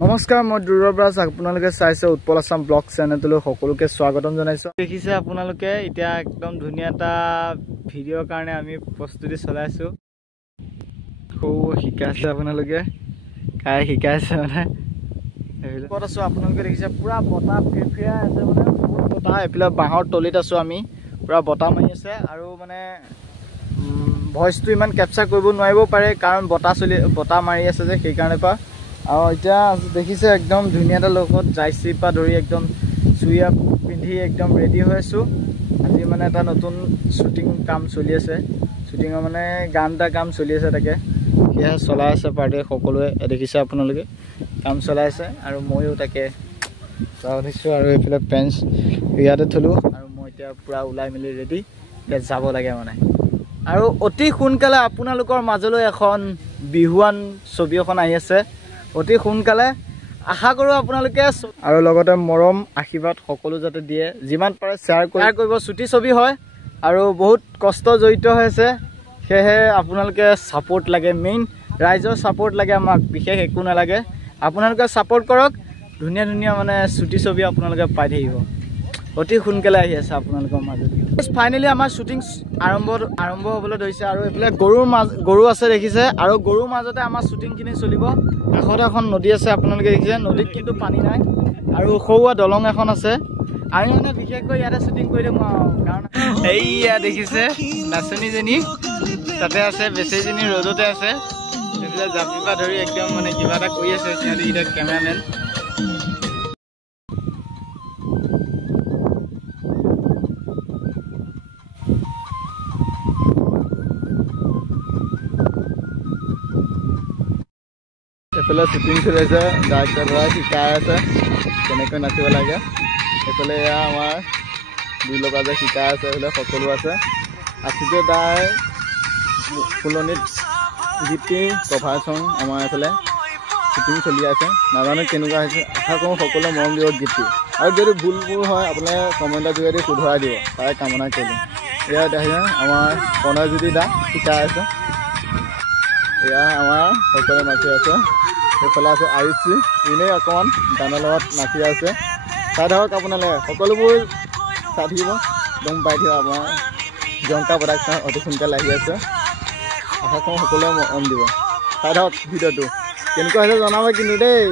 নমস্কাৰ মই দুৰব্ৰাজ আপোনালোকে চাইছে উৎপল আছাম ব্লগ চেনেললৈ সকলোকে স্বাগতম জনাইছো দেখিছে আপোনালোকে এতিয়া একদম ধুনীয়া এটা ভিডিঅ'ৰ কাৰণে আমি প্ৰস্তুতি চলাইছো খুব শিকাইছে আপোনালোকে কাই শিকাইছে মানে এইবিলাক আছো আপোনালোকে দেখিছে পুৰা বতাহ ফিৰফিৰাই আছে মানে বহুত বতাহ এফালে বাঁহৰ তলিত আছো আমি পুৰা বতাহ মাৰি আছে আৰু মানে ভয়েসটো ইমান ক্যাপচাৰ কৰিব নোৱাৰিব পাৰে কাৰণ বতাহ মাৰি আছে যে সেই কাৰণে পা আৰু এতিয়া দেখিছে একদম ধুনীয়া এটা লগত জাইচি পা ধৰি একদম চুইয়া পিন্ধি একদম ৰেডি হৈ আছো আজি মানে এটা নতুন শুটিং কাম চলি আছে শুটিংৰ মানে গান এটা কাম চলি আছে তাকে ইয়া চলাই আছে পাৰ্টি সকলোৱে দেখিছে আপোনালোকে কাম চলাই আছে আৰু মইও তাকে চাও দিছো আৰু এফালে পেন্স ইয়াতে থলো আৰু মই এতিয়া পুৰা উলাই মিলি ৰেডি এতিয়া যাব লাগে মানে আৰু অতি সোনকালে আপোনালোকৰ মাজলৈ এখন বিহুৱান ছবি এখন আহি আছে অতি সোনকালে আশা কৰো আপোনালোকে আৰু লগতে মৰম আশীৰ্বাদ সকলো যাতে দিয়ে যিমান পাৰে শেয়াৰ কৰিব ছুটি ছবি হয় আৰু বহুত কষ্ট জড়িত হৈছে সেহে আপোনালোকে সাপোৰ্ট লাগে মেইন ৰাইজৰ সাপোৰ্ট লাগে আমাক বিশেষ একো নালাগে আপোনালোকে সাপোৰ্ট কৰক ধুনীয়া ধুনীয়া মানে ছুটি ছবি আপোনালোকে পাই থাকিব অতি সোনকালে আহি আছে আপোনালোকৰ মাজত ফাইনালি আমাৰ শুটিং আৰম্ভ হ'বলৈ ধৰিছে আৰু এফালে গৰু আছে দেখিছে আৰু গৰুৰ মাজতে আমাৰ শুটিংখিনি চলিব কাষত এখন নদী আছে আপোনালোকে দেখিছে নদীত কিন্তু পানী নাই আৰু সৰুৱা দলং এখন আছে আমি মানে বিশেষকৈ ইয়াতে শুটিং কৰি দিম কাৰণ এইয়া দেখিছে নাচনীজনী তাতে আছে বেচেৰীজনী ৰ'দতে আছে এইফালে জাপিপা ধৰি একদম মানে কিবা এটা কৰি আছে সিহঁতি এতিয়া কেমেৰামেন এফালে শুটিং চলি আছে ডাইৰেক্টৰ দ্বাৰা শিকাই আছে কেনেকৈ নাচিব লাগে এফালে এয়া আমাৰ দুই লগা যে শিকাই আছে এইফালে সকলো আছে আছিতে দাই ফুলনিত গীতি কভাৰ চং আমাৰ এইফালে শুটিং চলি আছে নাজানো কেনেকুৱা হৈছে আশা কৰোঁ সকলোৱে মৰম দিব গীতি আৰু যদি ভুলবোৰ হয় আপোনালোকে কমেণ্টৰ যোগেদি শুধৰাই দিব তাৰে কামনা কৰিলোঁ এয়া দেখিছে আমাৰ প্ৰণয়জ্যোতি দা শিকাই আছে এয়া আমাৰ সকলোৱে নাচি আছে এইফালে আছে আয়ুষী এনেই অকণমান গানৰ লগত নাচি আছে চাই থাকক আপোনালোকে সকলোবোৰ চাই থাকিব গম পাই থাকিব আমাৰ জংকা প্ৰডাকশ্যন অতি সোনকালে আহি আছে আশা কৰোঁ সকলোৱে মন দিব চাই থাকক ভিডিঅ'টো কেনেকুৱা হৈছে জনাব কিন্তু দেই